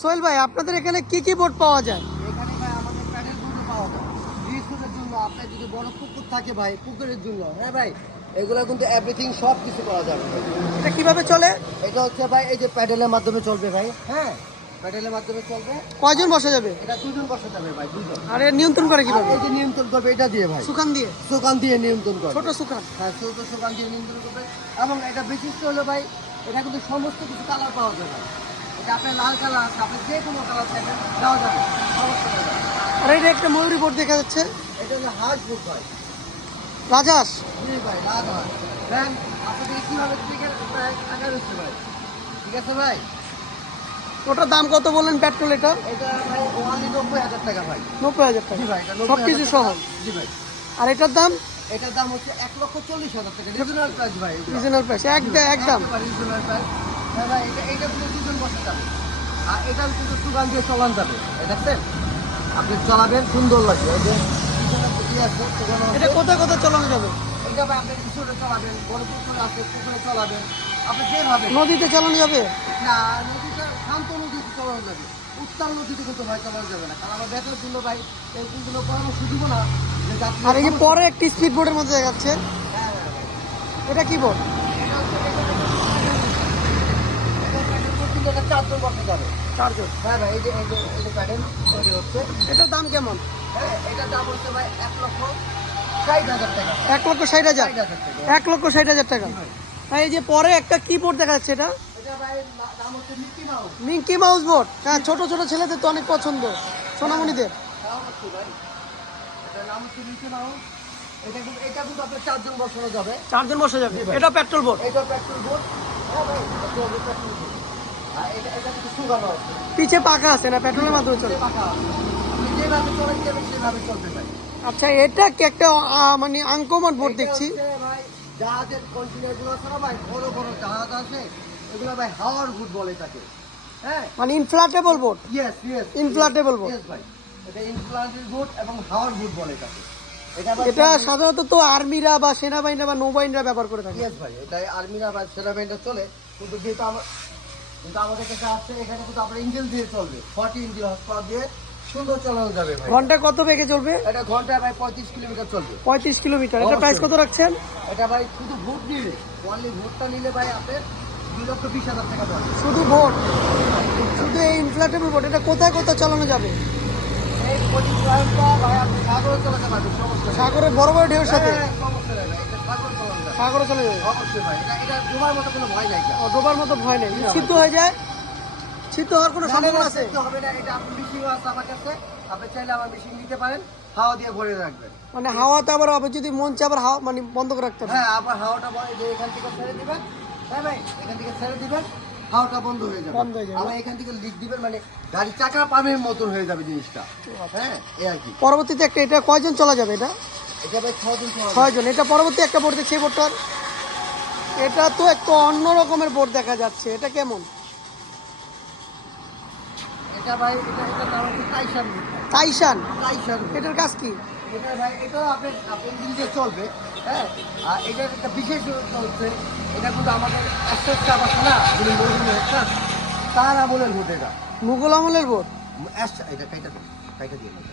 সোহেল ভাই আপনাদের এখানে কি কি বোর্ড পাওয়া যায়? এখানে ভাই আমাদের প্যাডেল পাওয়া যায়। রিসোর্টের জন্য আপনার যদি বড় পুকুর থাকে ভাই পুকুরের জন্য হ্যাঁ ভাই? এগুলো কিন্তু এভরিথিং সব কিছু পাওয়া যাবে এটা কীভাবে চলে? এটা হচ্ছে ভাই এই যে প্যাডেলের মাধ্যমে চলবে ভাই হ্যাঁ? প্যাডেলের মাধ্যমে চলবে। কয়জন বসা যাবে? এটা দুজন বসে যাবে ভাই দুজন। আর এর নিয়ন্ত্রণ করে আর কীভাবে? এই যে নিয়ন্ত্রণ করবে এটা দিয়ে ভাই। দিয়ে? সুকান দিয়ে নিয়ন্ত্রণ করবে। ছোট হ্যাঁ ছোট সুকান দিয়ে নিয়ন্ত্রণ করবে। এবং এটা বিশিষ্ট হলো ভাই এটা কিন্তু সমস্ত কিছু কালার পাওয়া যাবে। আপনার লাল কালার আছে আপনি যে কোনো কালার চাইবেন দেওয়া যাবে কালার আর এটা একটা ময়ূরী বোর্ড দেখা যাচ্ছে। এটা হলো হার্ড বুক ভাই। রাজাস জি ভাই হার্ড দেন আপনাদের কীভাবে টাকা দিচ্ছে ভাই? ঠিক আছে ভাই? ওটার দাম কত বললেন পেট্রোল এটা? এটা ভাই ওয়ানলি নব্বই হাজার টাকা ভাই। নব্বই হাজার টাকা। জি ভাই সব কিছু সহ। জি ভাই। আর এটার দাম? এটার দাম হচ্ছে এক লক্ষ চল্লিশ হাজার টাকা। রিজনাল প্রাইস ভাই। রিজনাল প্রাইস এক একদম একেবারে reasonable এটা- এটা পুরো দুজন বসে যাবে। আর এটাও কিন্তু সুগান দিয়ে চলান যাবে। দেখছেন? আপনি চালাবেন সুন্দর লাগবে। এই যে আছে, এটা কোথায় কোথায় চালানো যাবে? এটা ভাই আপনি পিছনে চালাবেন বড় পুকুরে আছে পুকুরে চালাবেন। আপনি যেভাবে নদীতে চালানো যাবে? না নদীতে শান্ত নদীতে চালানো যাবে। উত্তাল নদীতে কিন্তু ভাই চালানো যাবে না। কারণ আমার ব্যাটার জন্য ভাই এরকম কোনো পরামর্শ দিব না। যে আর এই যে পরে একটি স্পিড বোর্ডের মধ্যে দেখা যাচ্ছে হ্যাঁ, হ্যাঁ, হ্যাঁ। এটা কি বোর্ড এটা হচ্ছে এটা- এটা প্যাডেল চারজন যাবে চারজন। হ্যাঁ ভাই এই যে এই যে এই যে প্যাডেল তৈরি হচ্ছে। এটার দাম কেমন? হ্যাঁ এটার দাম হচ্ছে ভাই এক লক্ষ ষাট হাজার টাকা। এক লক্ষ ষাট হাজার? টাকা। এক লক্ষ ষাট হাজার টাকা। আর এই যে পরে একটা কি বোর্ড দেখা যাচ্ছে এটা? মিঙ্কি মাউস। বোর্ড। হ্যাঁ ছোট ছোট ছেলেদের তো অনেক পছন্দ সোনামণিদের। চারজন বসানো যাবে। চারজন বসে যাবে। এটা পেট্রোল বোর্ড। এটা পেট্রোল বোর্ড। পিছে পাকা আছে না? পেট্রোলের মাধ্যমে চলে? আচ্ছা এটা কি একটা মানে আনকমন বোর্ড দেখছি? জাহাজের বড় বড় জাহাজ আছে এগুলো ভাই বুট বলে হ্যাঁ মানে ইয়েস ইয়েস. ইয়েস ভাই এটা বুট বুট বলে এটা সাধারণত আর্মিরা বা সেনাবাহিনীরা বা ব্যবহার করে থাকে। ইয়েস ভাই, এটা আর্মিরা বা সেনাবাহিনীরা চলে, কিন্তু যেহেতু আমার কিন্তু আমাদের কাছে আসছে এখানে কিন্তু আপনার ইঞ্জিন দিয়ে চলবে। ফর্টি ইঞ্জিন হর্স পাওয়ার দিয়ে সুন্দর চালানো যাবে ভাই। ঘন্টায় কত বেগে চলবে? এটা ঘন্টায় ভাই পঁয়ত্রিশ কিলোমিটার চলবে। পঁয়ত্রিশ কিলোমিটার। এটা প্রাইস কত রাখছেন? এটা ভাই শুধু ভোট নিলে অনলি ভোটটা নিলে ভাই আপনার দুই লক্ষ বিশ হাজার টাকা পড়বে শুধু বোর্ড শুধু এই ইনফ্লাটেবল বোর্ড এটা কোথায় কোথায় চালানো যাবে? এই পঁচিশ ভাই আপনি সাগরে চালাতে পারবেন সমস্যা। সাগরের বড় বড় ঢেউর সাথে হ্যাঁ, সমস্যা নেই ভাই, এটা সাগর চলে যাবে অবশ্যই ভাই, এটা- এটা ডোবার মতো কোনো ভয় নাই। ডোবার মতো ভয় নেই সিদ্ধ হয়ে যায় সিদ্ধ হওয়ার কোনো সম্ভাবনা আছে হবে না, এটা আপনি মেশিনও আছে আমার কাছে। আপনি চাইলে আমার মেশিন নিতে পারেন, হাওয়া দিয়ে ভরে রাখবেন। মানে হাওয়াতে আবার হবে যদি মন চায় আবার হাওয়া মানে বন্ধ করে রাখতে হবে হ্যাঁ, আবার হাওয়াটা যে এখান থেকে ছেড়ে দিবেন, হ্যাঁ ভাই, এখান থেকে ছেড়ে দিবেন, হাওয়াটা বন্ধ হয়ে যাবে। বন্ধ হয়ে যাবে। আবার এখান থেকে লিক দিবেন, মানে গাড়ি চাকা পাম্পের মতন হয়ে যাবে জিনিসটা। হ্যাঁ, এই আর কি। পরবর্তীতে একটা এটা কয়জন চলা যাবে এটা এটা ছয়জন এটা পরবর্তী একটা বোর্ড দেখছি এই বোর্ডটার। এটা তো একটু অন্য রকমের বোর্ড দেখা যাচ্ছে এটা কেমন? এটা এটা- এটার কাজ কি? এটা ভাই এটা আপনার আপনার ইঞ্জিন চলবে হ্যাঁ? আর এটার একটা বিশেষত্ব হচ্ছে এটা কিন্তু আমাদের না তার আমলের ভোট এটা। মুঘল আমলের বোর্ড? অ্যাস- এটা কাইটা দিয়ে।